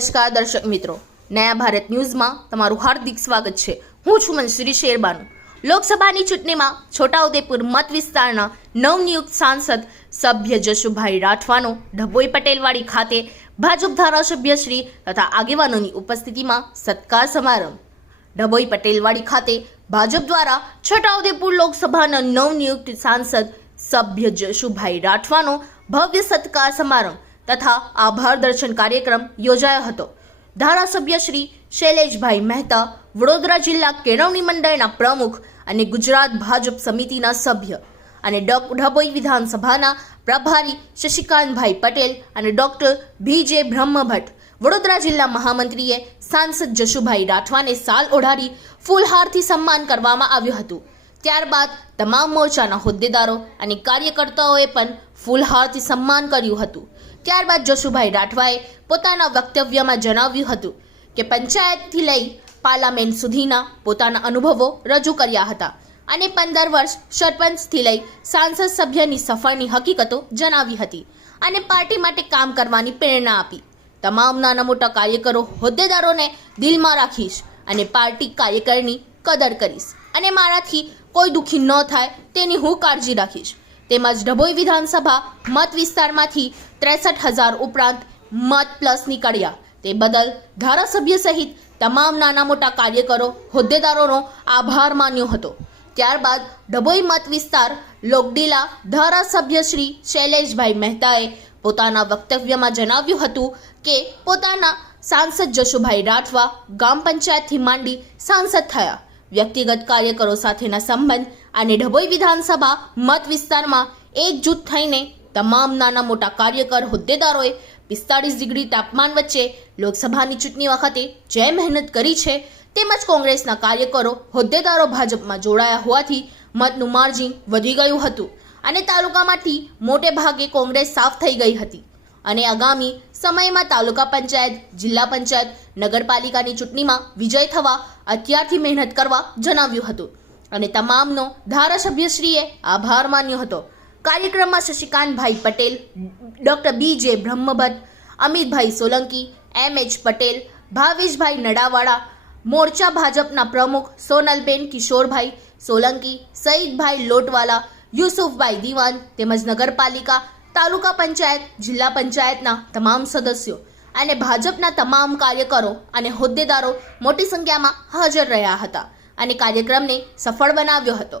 નમસ્કાર દર્શક મિત્રો. નયા ભારત ન્યૂઝમાં તમારું હાર્દિક સ્વાગત છે. હું છું મનસુરી શેરબાનુ. લોકસભાની ચૂંટણીમાં છોટાઉદેપુર મત વિસ્તારના નવનિયુક્ત સાંસદ સભ્ય જશુભાઈ રાઠવાનો ઢબોઈ પટેલવાડી ખાતે ભાજપ ધારાસભ્ય શ્રી તથા આગેવાનોની ઉપસ્થિતિમાં સત્કાર સમારંભ. ડભોઈ પટેલવાડી ખાતે ભાજપ દ્વારા છોટાઉદેપુર લોકસભાના નવનિયુક્ત સાંસદ સભ્ય જશુભાઈ રાઠવાનો ભવ્ય સત્કાર સમારંભ. તથા આભાર દર્શન કાર્યક્રમ યોજાયો હતો. ધારાસભ્ય શ્રી શૈલેષભાઈ મહેતા, વડોદરા જિલ્લા કેળવણી મંડળના પ્રમુખ અને ગુજરાત ભાજપ સમિતિના સભ્ય અને ડભોઈ વિધાનસભાના પ્રભારી શશિકાંતભાઈ પટેલ અને ડોક્ટર ભી જે બ્રહ્મભટ્ટ, વડોદરા જિલ્લા મહામંત્રીએ સાંસદ જશુભાઈ રાઠવાને સાલ ઓઢાડી ફૂલહારથી સન્માન કરવામાં આવ્યું હતું. ત્યારબાદ તમામ મોરચાના હોદ્દેદારો અને કાર્યકર્તાઓએ પણ ફૂલહારથી સન્માન કર્યું હતું. ત્યારબાદ જશુભાઈ રાઠવાએ પોતાના વક્તવ્યમાં જણાવ્યું હતું કે પંચાયતથી લઈ પાર્લામેન્ટ સુધીના પોતાના અનુભવો રજૂ કર્યા હતા અને પંદર વર્ષ સરપંચથી લઈ સાંસદ સભ્યની સફળની હકીકતો જણાવી હતી અને પાર્ટી માટે કામ કરવાની પ્રેરણા આપી. તમામ નાના મોટા કાર્યકરો હોદ્દેદારોને દિલમાં રાખીશ અને પાર્ટી કાર્યકરની કદર કરીશ અને મારાથી કોઈ દુઃખી ન થાય તેની હું કાળજી રાખીશ. તેમજ ડભોઈ વિધાનસભા મત વિસ્તારમાંથી ત્રેસઠ હજાર ઉપરાંત મત પ્લસ નીકળ્યા. તે બદલ ધારાસભ્ય સહિત તમામ નાના મોટા કાર્યકરો, હોદ્દેદારોનો આભાર માન્યો હતો. ત્યારબાદ ડભોઈ મત વિસ્તાર લોકડીલા ધારાસભ્ય શ્રી શૈલેષભાઈ મહેતાએ પોતાના વક્તવ્યમાં જણાવ્યું હતું કે પોતાના સાંસદ જશુભાઈ રાઠવા ગામ પંચાયતથી માંડી સાંસદ થયા. વ્યક્તિગત કાર્યકરો સાથેના સંબંધ અને ડભોઈ વિધાનસભા મત વિસ્તારમાં એકજૂથ થઈને તમામ નાના મોટા કાર્યકર, હોદ્દેદારોએ પિસ્તાળીસ ડિગ્રી તાપમાન વચ્ચે લોકસભાની ચૂંટણી વખતે જે મહેનત કરી છે તેમજ કોંગ્રેસના કાર્યકરો, હોદ્દેદારો ભાજપમાં જોડાયા હોવાથી મતનું માર્જિન વધી ગયું હતું અને તાલુકામાંથી મોટે ભાગે કોંગ્રેસ સાફ થઈ ગઈ હતી. અને આગામી સમયમાં તાલુકા પંચાયત, જિલ્લા પંચાયત, નગરપાલિકાની ચૂંટણીમાં વિજય થવા અત્યારથી મહેનત કરવા જણાવ્યું હતું. અને તમામનો ધારાસભ્યશ્રીએ આભાર માન્યો હતો. કાર્યક્રમમાં શશિકાંતભાઈ Patel, doctor B J Brahmbhatt, Amitbhai Solanki M H Patel, Bhaveshbhai Nadawala, મોરચા ભાજપના પ્રમુખ સોનલબેન કિશોરભાઈ સોલંકી, સઈદભાઈ લોટવાલા, યુસુફભાઈ દિવાન તેમજ નગરપાલિકા, તાલુકા પંચાયત, જિલ્લા પંચાયતના તમામ સદસ્યો અને ભાજપના તમામ કાર્યકરો અને હોદ્દેદારો મોટી સંખ્યામાં હાજર રહ્યા હતા અને કાર્યક્રમને સફળ બનાવ્યો હતો.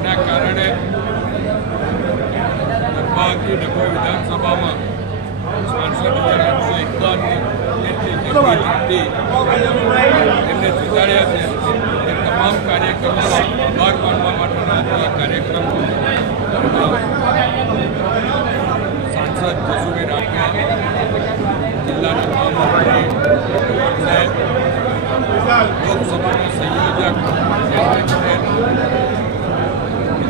એના કારણે ડભોઈ વિધાનસભામાં સાંસદ આઠસો એમને છે. એ તમામ કાર્યક્રમોનો આભાર માનવા માટેનો આજનો આ કાર્યક્રમ સાંસદ જસુભાઈ રાઠવા જિલ્લાના મહામંત્રી સાહેબ લોકસભાના સંયોજક જયંત પટેલ વિધાનસભાના સંયોજક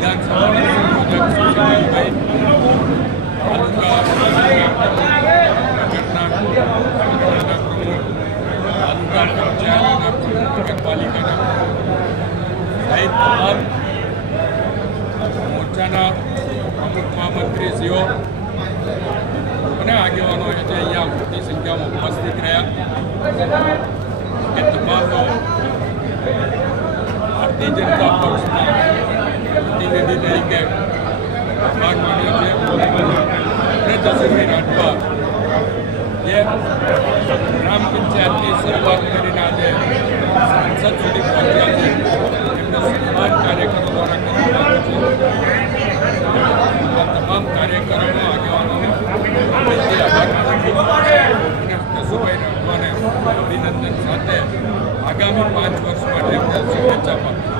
સુશીલભાઈ તાલુકા નગરના નગરના પ્રમુખ તાલુકા પંચાયતના પ્રમુખ નગરપાલિકાના પ્રમુખ સહિત તમામ મોરચાના પ્રમુખ મહામંત્રીશ્રીઓ અને આગેવાનો જે અહીંયા મોટી સંખ્યામાં ઉપસ્થિત રહ્યા એ તમામનો ભારતીય જનતા પ્રતિનિધિ તરીકે ભાગ માન્યો છે. જસુભાઈ રાઠવા જે ગ્રામ પંચાયતની શરૂઆત કરીને આજે સાંસદ સુધી પહોંચ્યા છે, એમનો સન્માન કાર્યક્રમો દ્વારા કરવામાં આવ્યો છે. તમામ કાર્યક્રમો છું. અને જસુભાઈ રાઠવાને અભિનંદન સાથે આગામી પાંચ વર્ષ માટે શુભેચ્છા પાઠવું